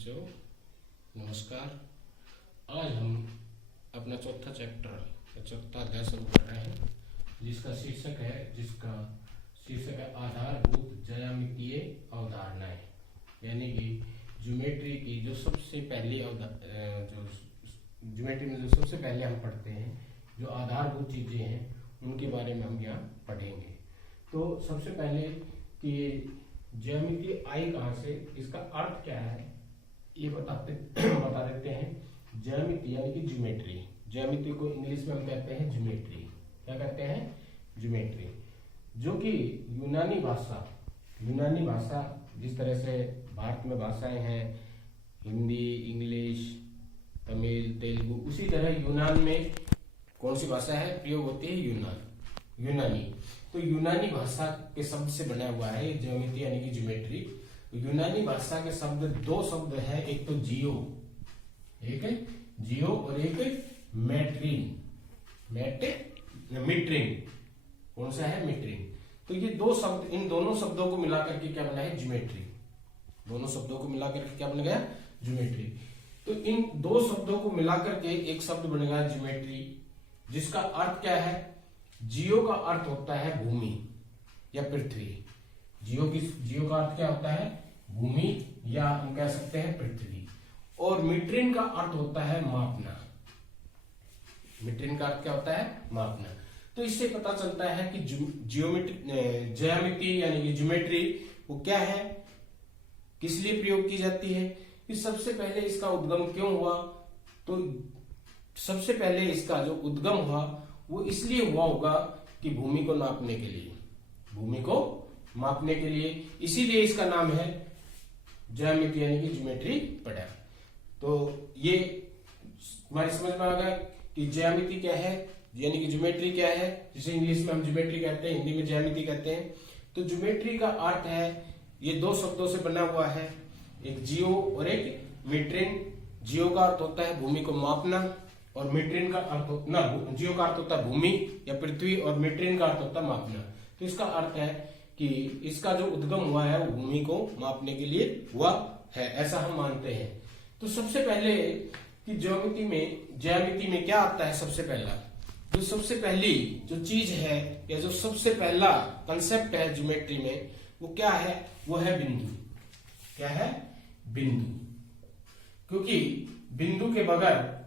बच्चों, नमस्कार। आज हम अपना चौथा चैप्टर चौथा अध्याय शुरू कर रहे हैं, जिसका शीर्षक है आधारभूत ज्यामितीय अवधारणाएं। यानी कि ज्योमेट्री की जो सबसे पहली ज्योमेट्री में जो सबसे पहले हम पढ़ते हैं, जो आधारभूत चीजें हैं, उनके बारे में हम यहाँ पढ़ेंगे। तो सबसे पहले कि ज्यामिति आई कहाँ से, इसका अर्थ क्या है, ये बता देते हैं। ज्यामिति यानी कि ज्योमेट्री, ज्यामिति को इंग्लिश में हम कहते हैं ज्योमेट्री। क्या कहते हैं? ज्योमेट्री। जो कि यूनानी भाषा जिस तरह से भारत में भाषाएं हैं, हिंदी, इंग्लिश, तमिल, तेलुगु, उसी तरह यूनान में कौन सी भाषा है प्रयोग होती है? यूनानी। तो यूनानी भाषा के शब्द से बना हुआ है ये ज्योमेट्री यानी कि ज्योमेट्री। यूनानी भाषा के शब्द दो शब्द है, एक तो जियो और एक मीट्रिन। कौन सा है? मीट्रिन। तो ये दो शब्द, इन दोनों शब्दों को मिलाकर के क्या बना है? ज्योमेट्री। दोनों शब्दों को मिलाकर के क्या बन गया? ज्योमेट्री। तो इन दो शब्दों को मिलाकर के एक शब्द बन गया ज्योमेट्री, जिसका अर्थ क्या है? जियो का अर्थ होता है भूमि या पृथ्वी। जियो का अर्थ क्या होता है? भूमि, या हम कह सकते हैं पृथ्वी। और मीट्रिन का अर्थ होता है मापना। मीट्रिन का अर्थ क्या होता है? मापना। तो इससे पता चलता है कि ज्यामिति यानी कि ज्योमेट्री वो क्या है, किस लिए प्रयोग की जाती है, कि सबसे पहले इसका उद्गम क्यों हुआ। तो सबसे पहले इसका जो उद्गम हुआ वो इसलिए हुआ होगा कि भूमि को नापने के लिए, इसीलिए इसका नाम है ज्यामिति यानी कि ज्योमेट्री पड़ा। तो ये हमारी समझ में आ गया कि ज्यामिति क्या है, यानी कि ज्योमेट्री क्या है, जिसे इंग्लिश में हम ज्योमेट्री कहते हैं, हिंदी में ज्यामिति कहते हैं। तो ज्योमेट्री का अर्थ है, ये दो शब्दों से बना हुआ है, एक जियो और एक मीट्रिन। जियो का अर्थ होता है भूमि को मापना, और मीट्रिन का अर्थ जियो का अर्थ होता है भूमि या पृथ्वी, और मीट्रिन का अर्थ होता है मापना। तो इसका अर्थ है कि इसका जो उद्गम हुआ है वो भूमि को मापने के लिए हुआ है, ऐसा हम मानते हैं। तो सबसे पहले कि ज्यामिति में क्या आता है? सबसे पहला जो सबसे पहली जो चीज है या जो सबसे पहला कंसेप्ट है ज्योमेट्री में, वो क्या है? वो है बिंदु। क्या है? बिंदु। क्योंकि बिंदु के बगैर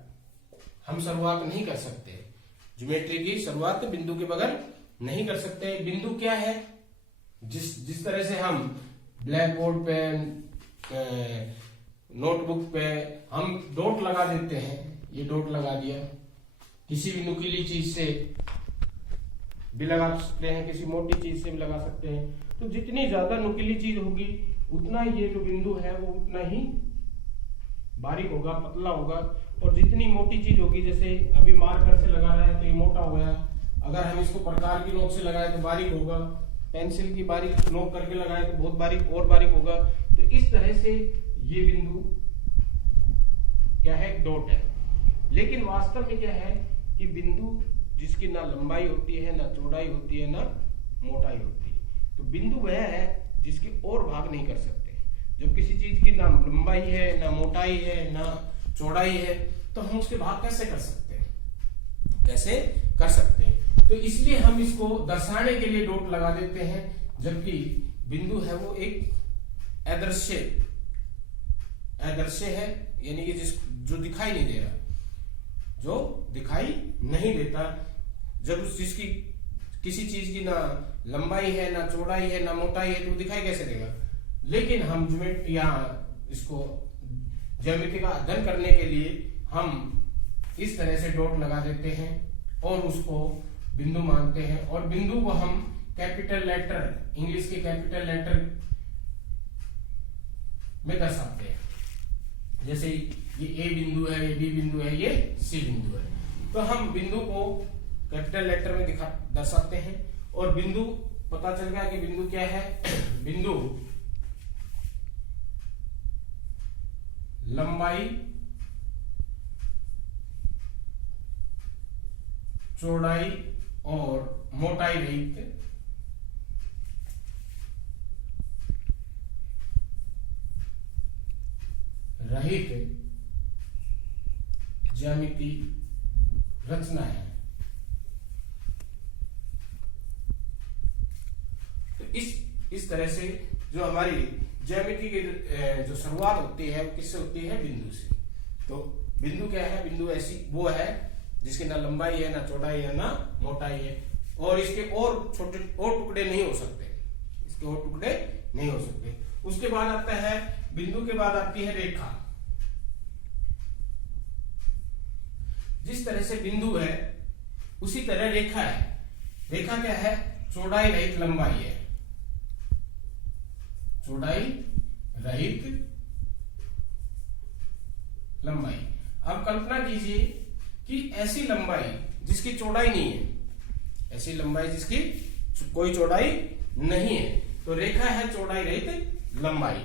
हम शुरुआत नहीं कर सकते। ज्योमेट्री की शुरुआत बिंदु के बगैर नहीं कर सकते। बिंदु क्या है? जिस तरह से हम ब्लैक बोर्ड पे, नोटबुक पे हम डॉट लगा देते हैं, ये डॉट लगा दिया, किसी भी नुकीली चीज से भी लगा सकते हैं, किसी मोटी चीज से भी लगा सकते हैं। तो जितनी ज्यादा नुकीली चीज होगी उतना ये जो बिंदु है वो उतना ही बारीक होगा, पतला होगा। और जितनी मोटी चीज होगी, जैसे अभी मार्कर से लगा रहा है तो ये मोटा हो गया, अगर हम इसको प्रकार की नोक से लगाए तो बारीक होगा, पेंसिल की बारीक नोक करके लगाए तो बहुत बारीक होगा। तो इस तरह से ये बिंदु क्या है? डॉट है। लेकिन वास्तव में क्या है कि बिंदु जिसकी ना लंबाई होती है, ना चौड़ाई होती है, ना मोटाई होती है। तो बिंदु वह है जिसके और भाग नहीं कर सकते। जब किसी चीज की ना लंबाई है, ना मोटाई है, ना चौड़ाई है, तो हम उसके भाग कैसे कर सकते हैं? तो इसलिए हम इसको दर्शाने के लिए डॉट लगा देते हैं, जबकि बिंदु है वो एक अदृश्य है, यानी कि जो दिखाई नहीं दे रहा, जो दिखाई नहीं देता। जब जिसकी किसी चीज की ना लंबाई है, ना चौड़ाई है, ना मोटाई है, तो दिखाई कैसे देगा? लेकिन हम ज्यामिति का अध्ययन करने के लिए हम इस तरह से डॉट लगा देते हैं और उसको बिंदु मानते हैं। और बिंदु को हम कैपिटल लेटर, इंग्लिश के कैपिटल लेटर में दर्शाते हैं। जैसे ये ए बिंदु है, ये बी बिंदु है, ये सी बिंदु है। तो हम बिंदु को कैपिटल लेटर में दर्शाते हैं। और बिंदु पता चल गया कि बिंदु क्या है? बिंदु लंबाई, चौड़ाई और मोटाई रहित रहित ज्यामिति रचना है। तो इस तरह से जो हमारी ज्यामिति की जो शुरुआत होती है वो किससे होती है? बिंदु से। तो बिंदु क्या है? बिंदु ऐसी वो है जिसकी ना लंबाई है, ना चौड़ाई है, ना मोटाई है, और इसके और छोटे और टुकड़े नहीं हो सकते, इसके और टुकड़े नहीं हो सकते। उसके बाद आता है, बिंदु के बाद आती है रेखा। जिस तरह से बिंदु है उसी तरह रेखा है। रेखा क्या है? चौड़ाई रहित लंबाई है, चौड़ाई रहित लंबाई। अब कल्पना कीजिए कि ऐसी लंबाई जिसकी चौड़ाई नहीं है, ऐसी लंबाई जिसकी कोई चौड़ाई नहीं है, तो रेखा है चौड़ाई रहित लंबाई।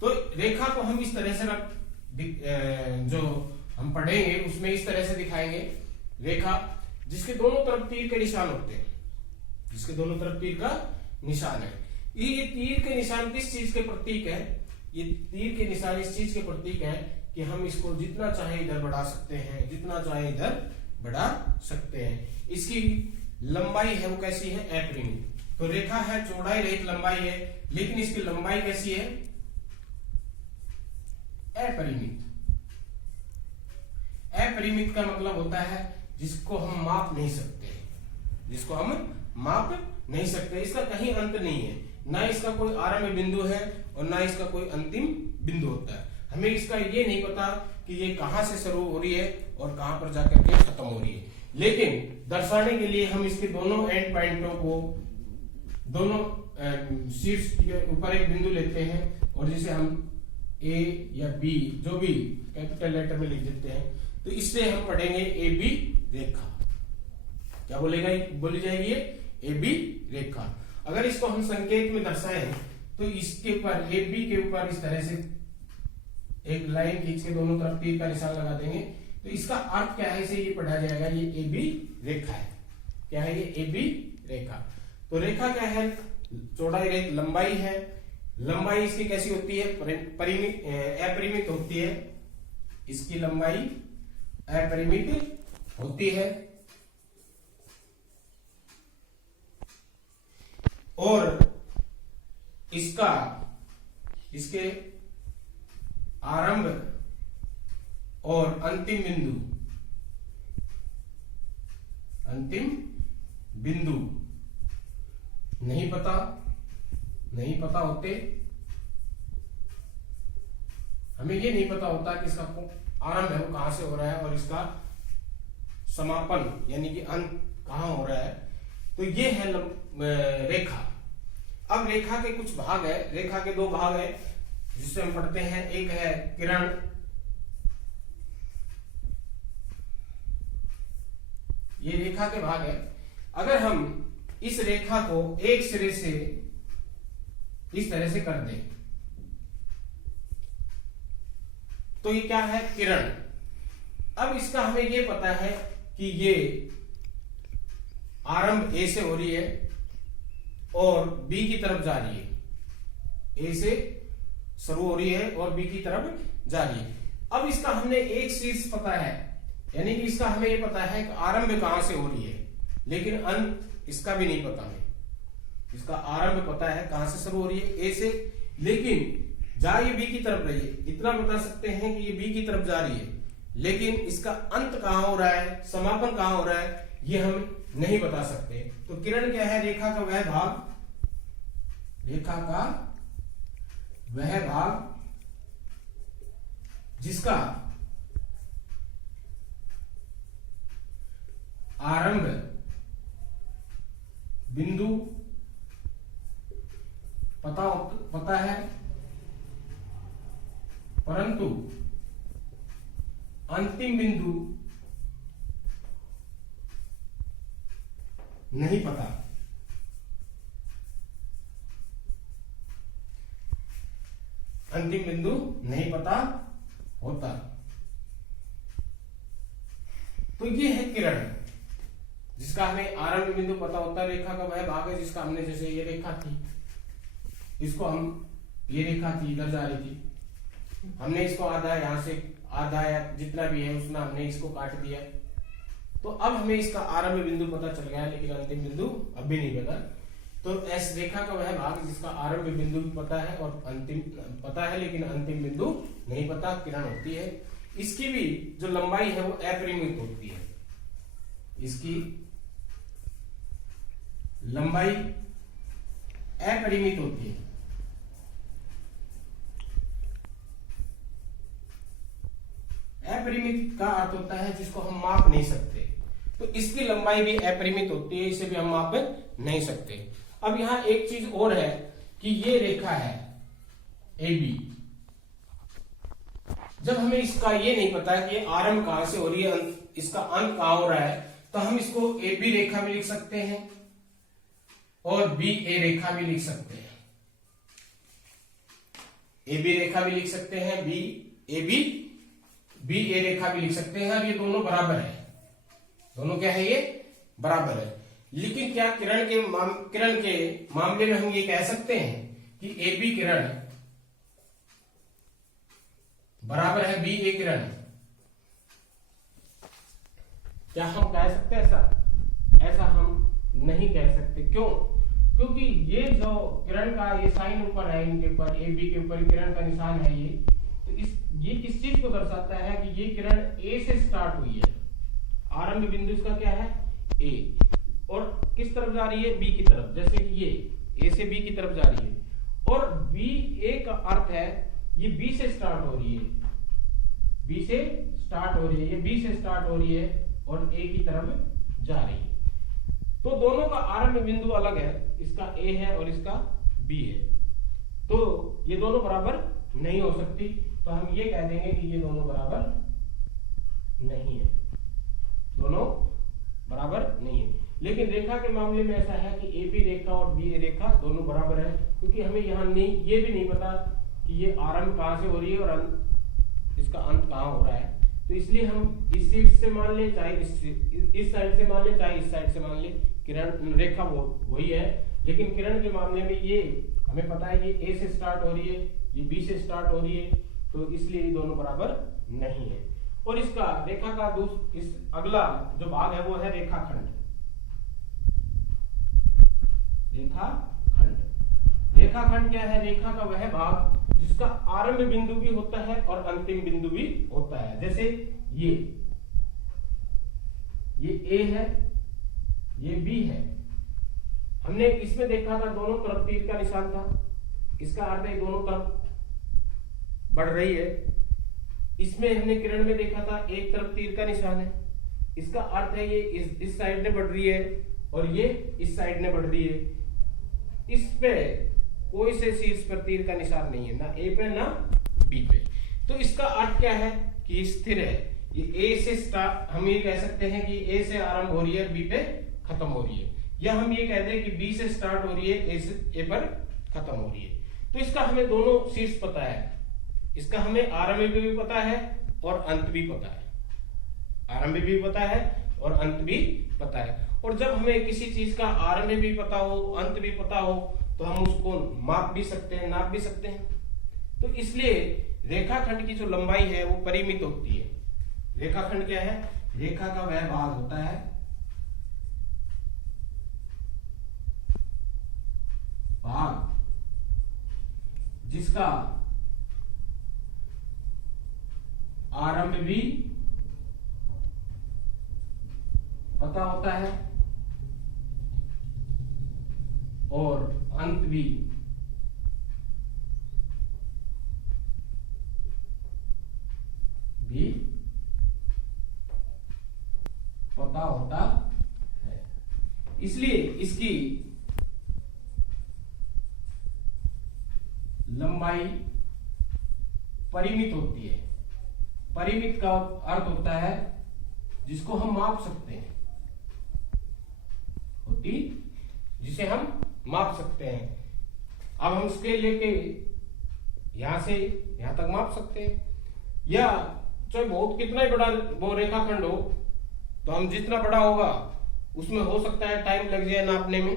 तो रेखा को हम इस तरह से जो हम पढ़ेंगे उसमें इस तरह से दिखाएंगे। रेखा जिसके दोनों तरफ तीर के निशान होते हैं, जिसके दोनों तरफ तीर का निशान है। ये तीर के निशान किस चीज के प्रतीक है? ये तीर के निशान इस चीज के प्रतीक है कि हम इसको जितना चाहे इधर बढ़ा सकते हैं, जितना चाहे इधर बढ़ा सकते हैं। इसकी लंबाई है वो कैसी है? अपरिमित। तो रेखा है चौड़ाई रहित लंबाई है, लेकिन इसकी लंबाई कैसी है? अपरिमित। अपरिमित का मतलब होता है जिसको हम माप नहीं सकते, जिसको हम माप नहीं सकते। इसका कहीं अंत नहीं है, ना इसका कोई आरंभ बिंदु है और ना इसका कोई अंतिम बिंदु होता है। हमें इसका ये नहीं पता कि ये कहां से शुरू हो रही है और कहां पर जाकर के खत्म हो रही है, लेकिन दर्शाने के लिए हम इसके दोनों एंड पॉइंटों को, दोनों शीर्ष के ऊपर एक बिंदु लेते हैं और जिसे हम ए या बी, जो भी कैपिटल लेटर में लिख देते हैं। तो इससे हम पढ़ेंगे ए बी रेखा। क्या बोली जाएगी? ए बी रेखा। अगर इसको हम संकेत में दर्शाएं तो इसके ऊपर ए बी के ऊपर इस तरह से एक लाइन खींच के दोनों तरफ तीर का निशान लगा देंगे। तो इसका अर्थ क्या है? इसे ये पढ़ा जाएगा, ये ए बी रेखा है। क्या है ये? ए बी रेखा। तो रेखा क्या है? चौड़ाई रहित लंबाई है। लंबाई इसकी कैसी होती है? अपरिमित होती है। इसकी लंबाई अपरिमित होती है और इसके आरंभ और अंतिम बिंदु नहीं पता होते। हमें ये नहीं पता होता कि इसका आरंभ है वो कहां से हो रहा है और इसका समापन यानी कि अंत कहां हो रहा है। तो ये है रेखा। अब रेखा के कुछ भाग है, रेखा के दो भाग है जिससे हम पढ़ते हैं। एक है किरण, ये रेखा के भाग है। अगर हम इस रेखा को एक सिरे से इस तरह से कर दें तो ये क्या है? किरण। अब इसका हमें ये पता है कि ये आरंभ ए से हो रही है और बी की तरफ जा रही है। ए से शुरू हो रही है और बी की तरफ जा रही है। अब इसका हमने एक चीज पता है, यानी कि इसका हमें ये पता है कि आरंभ कहां से हो रही है, लेकिन अंत इसका भी नहीं पता है। इसका आरंभ पता है कहां से शुरू हो रही है? ए से, लेकिन जा ये बी की तरफ रही है। इतना बता सकते हैं कि ये बी की तरफ जा रही है, लेकिन इसका अंत कहां हो रहा है, समापन कहां हो रहा है, ये हम नहीं बता सकते। तो किरण क्या है? रेखा का वह भाग जिसका आरंभ बिंदु पता है परंतु अंतिम बिंदु नहीं पता। अंतिम बिंदु नहीं पता होता। तो ये है किरण, जिसका हमें आरंभ बिंदु पता होता है। रेखा का वह भाग है जिसका हमने, जैसे ये रेखा थी, इसको हम, ये रेखा थी इधर जा रही थी, हमने इसको आधा, यहाँ से आधा या जितना भी है उतना हमने इसको काट दिया। तो अब हमें इसका आरंभ बिंदु पता चल गया, लेकिन अंतिम बिंदु अब भी नहीं पता। तो एस रेखा का वह भाग जिसका आरंभ बिंदु भी पता है और अंतिम पता है, लेकिन अंतिम बिंदु नहीं पता, किरण होती है। इसकी भी जो लंबाई है वो अपरिमित होती है। इसकी लंबाई अपरिमित होती है। अपरिमित का अर्थ होता है जिसको हम माप नहीं सकते। तो इसकी लंबाई भी अपरिमित होती है, इसे भी हम माप नहीं सकते। अब यहां एक चीज और है कि ये रेखा है AB। जब हमें इसका ये नहीं पता कि आरंभ कहां से हो रही है, इसका अंत कहां हो रहा है, तो हम इसको AB रेखा भी लिख सकते हैं और BA रेखा भी लिख सकते हैं। AB रेखा भी लिख सकते हैं, BA रेखा भी लिख सकते हैं। और ये दोनों बराबर है। दोनों क्या है? ये बराबर है। लेकिन क्या किरण के मामले में हम ये कह सकते हैं कि AB किरण बराबर है BA किरण? क्या हम कह सकते हैं ऐसा? ऐसा हम नहीं कह सकते। क्यों? क्योंकि ये जो किरण का ये साइन ऊपर है, इनके ऊपर AB के ऊपर किरण का निशान है ये, तो ये किस चीज को दर्शाता है कि ये किरण A से स्टार्ट हुई है। आरंभ बिंदु इसका क्या है? A, और किस तरफ जा रही है? B की तरफ। जैसे कि ये A से B की तरफ जा रही है और BA का अर्थ है ये B से स्टार्ट हो रही है, B से स्टार्ट हो रही है, ये B से स्टार्ट हो रही है और A की तरफ जा रही है। तो दोनों का आरंभ बिंदु अलग है, इसका A है और इसका B है। तो ये दोनों बराबर नहीं हो सकती। तो हम ये कह देंगे कि ये दोनों बराबर नहीं है, दोनों बराबर नहीं है। लेकिन रेखा के मामले में ऐसा है कि AB रेखा और BA रेखा दोनों बराबर है, क्योंकि हमें यहाँ नहीं, ये भी नहीं पता कि ये आरंभ कहां से हो रही है और इसका अंत कहां हो रहा है। तो इसलिए हम इस साइड से मान ले, चाहे इस साइड से मान ले, चाहे इस साइड से मान ले, किरण रेखा वही है। लेकिन किरण के मामले में ये हमें पता है ये A से स्टार्ट हो रही है, ये B से स्टार्ट हो रही है, तो इसलिए ये दोनों बराबर नहीं है। और इसका रेखा का इस अगला जो भाग है वो है रेखाखंड। रेखाखंड क्या है? रेखा का वह भाग जिसका आरंभ बिंदु भी होता है और अंतिम बिंदु भी होता है। जैसे ये A है, ये B है। हमने इसमें देखा था दोनों तरफ तीर का निशान था, इसका अर्थ है दोनों तरफ बढ़ रही है। इसमें हमने किरण में देखा था एक तरफ तीर का निशान है, इसका अर्थ है ये इस साइड ने बढ़ रही है और ये इस साइड ने बढ़ रही है। इस पे कोई से शीर्ष पर तीर का निशान नहीं है, ना A पे ना B पे। तो इसका अर्थ क्या है कि ये स्थिर है। ये A से स्टार्ट, हम ये कह सकते हैं कि A से आरंभ हो रही है, B पे खत्म हो रही है, या हम ये कहते हैं कि B से स्टार्ट हो रही है, A पर खत्म हो रही है। तो इसका हमें दोनों शीर्ष पता है, इसका हमें आरंभ भी पता है और अंत भी पता है। आरंभ भी पता है और अंत भी पता है। और जब हमें किसी चीज का आरंभ भी पता हो, अंत भी पता हो, तो हम उसको माप भी सकते हैं, नाप भी सकते हैं। तो इसलिए रेखाखंड की जो लंबाई है वो परिमित होती है। रेखाखंड क्या है? रेखा का वह भाग होता है जिसका आरंभ भी पता होता है और अंत भी पता होता है। इसलिए इसकी लंबाई परिमित होती है। परिमित का अर्थ होता है जिसको हम माप सकते हैं, होती जिसे हम माप सकते हैं। अब हम स्केल लेके यहां से यहां तक माप सकते हैं, या चाहे बहुत कितना ही बड़ा वो रेखाखंड हो, तो हम जितना बड़ा होगा उसमें हो सकता है टाइम लग जाए नापने में,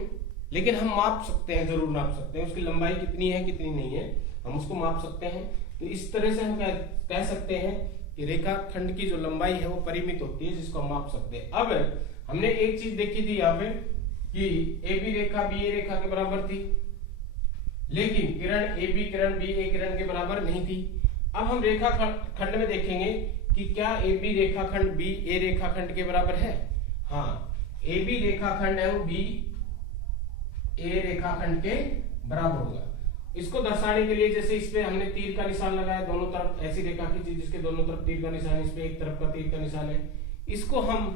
लेकिन हम माप सकते हैं, जरूर नाप सकते हैं। उसकी लंबाई कितनी है कितनी नहीं है हम उसको माप सकते हैं। तो इस तरह से हम कह सकते हैं कि रेखाखंड की जो लंबाई है वो परिमित होती है, जिसको हम माप सकते हैं। अब हमने एक चीज देखी थी यहाँ पे कि ए बी रेखा बी ए रेखा के बराबर थी, लेकिन किरण ए बी किरण बी ए किरण के बराबर नहीं थी। अब हम रेखा खंड में देखेंगे कि क्या ए बी रेखाखंड बी ए रेखाखंड के बराबर है। हाँ, ए बी रेखाखंड है वो बी ए रेखाखंड के बराबर होगा। इसको दर्शाने के लिए जैसे इस पे हमने तीर का निशान लगाया, दोनों तरफ ऐसी रेखा खींची जिसके दोनों तरफ तीर का निशान, इस पे एक तरफ का तीर का निशान है। इसको हम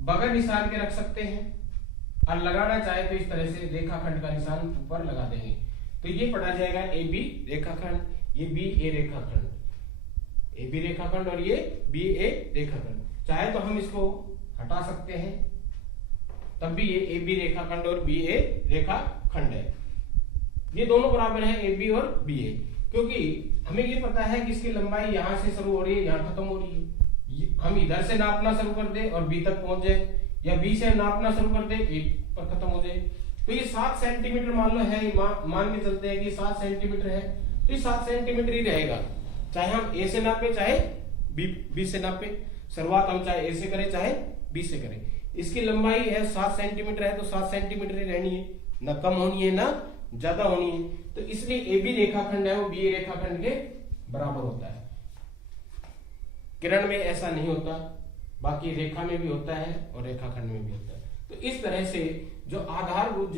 बगल निशान के रख सकते हैं और लगाना चाहे तो इस तरह से रेखाखंड का निशान ऊपर लगा देंगे, तो ये पढ़ा जाएगा ए बी रेखाखंड, ये बी ए रेखाखंड, ए बी रेखाखंड और ये बी ए रेखाखंड। चाहे तो हम इसको हटा सकते हैं, तब भी ये ए बी रेखाखंड और बी ए रेखाखंड है। ये दोनों बराबर है ए बी और बी ए, क्योंकि हमें ये पता है कि इसकी लंबाई यहां से शुरू हो रही है, यहां खत्म हो रही है। हम इधर से नापना शुरू कर दे और बी तक पहुंच जाए, या बी से नापना शुरू कर दे ए पर खत्म हो जाए। तो ये 7 सेंटीमीटर मान लो है, मान के चलते हैं कि 7 सेंटीमीटर है, तो ये 7 सेंटीमीटर ही रहेगा, चाहे हम ए से नापे चाहे बी से नापे। शुरुआत हम चाहे ए से करें चाहे बी से करें। इसकी लंबाई है 7 सेंटीमीटर है, तो 7 सेंटीमीटर ही रहनी है, ना कम होनी है ना ज्यादा होनी है। तो इसलिए ए बी रेखाखंड है वो बी ए रेखाखंड के बराबर होता है। किरण में ऐसा नहीं होता, बाकी रेखा में भी होता है और रेखाखंड में भी होता है। तो इस तरह से जो आधारभूत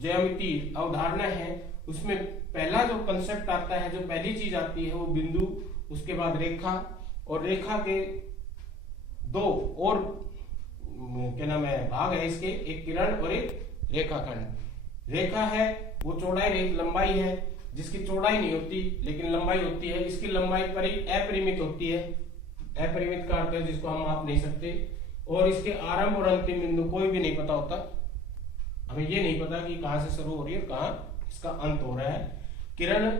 ज्यामितीय अवधारणा है उसमें पहला जो कंसेप्ट आता है, जो पहली चीज आती है वो बिंदु, उसके बाद रेखा, और रेखा के दो और क्या नाम है भाग है इसके, एक किरण और एक रेखाखंड। रेखा है वो चौड़ाई लंबाई है, जिसकी चौड़ाई नहीं होती लेकिन लंबाई होती है। इसकी लंबाई अपरिमित होती है, अपरिमित का अर्थ है जिसको हम माप नहीं सकते, और इसके आरंभ और अंतिम बिंदु कोई भी नहीं पता होता। हमें ये नहीं पता कि कहां से शुरू हो रही है कहां इसका अंत हो रहा है। किरण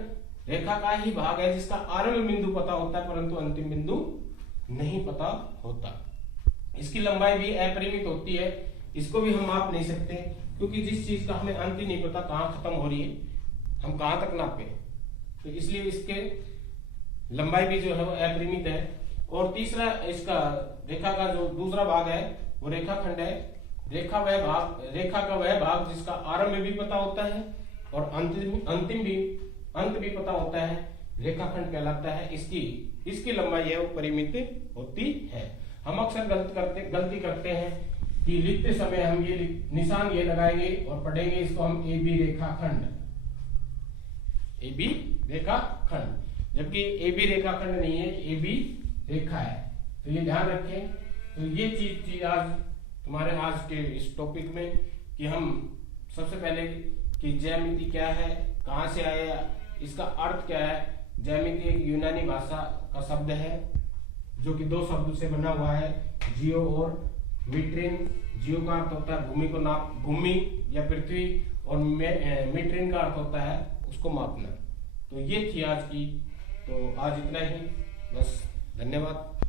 रेखा का ही भाग है जिसका आरंभ बिंदु पता होता है परंतु अंतिम बिंदु नहीं पता होता। इसकी लंबाई भी अपरिमित होती है, इसको भी हम माप नहीं सकते, क्योंकि जिस चीज का हमें अंत ही नहीं पता कहां खत्म हो रही है, हम कहां तक नापे, तो इसलिए इसके लंबाई भी जो है वो अपरिमित है। और तीसरा इसका रेखा का जो दूसरा भाग है वो रेखाखंड है। रेखा का वह भाग जिसका आरंभ भी पता होता है और अंत भी पता होता है, रेखाखंड कहलाता है। इसकी लंबाई है वो परिमित होती है। हम अक्सर गलती करते हैं कि लिखते समय हम ये निशान ये लगाएंगे और पढ़ेंगे इसको हम ए बी रेखाखंड, ए बी रेखाखंड, जबकि ए बी रेखाखंड नहीं है, ए बी रेखा है। तो ये ध्यान रखें। तो ये चीज थी आज के इस टॉपिक में कि हम सबसे पहले कि ज्यामिति क्या है, कहां से आया, इसका अर्थ क्या है। ज्यामिति एक यूनानी भाषा का शब्द है जो कि 2 शब्दों से बना हुआ है, जियो और मीट्रिन। जियो का अर्थ होता है भूमि को नाप, भूमि या पृथ्वी, और मीट्रिन का अर्थ होता है उसको मापना। तो ये थी आज की, तो आज इतना ही, बस, धन्यवाद।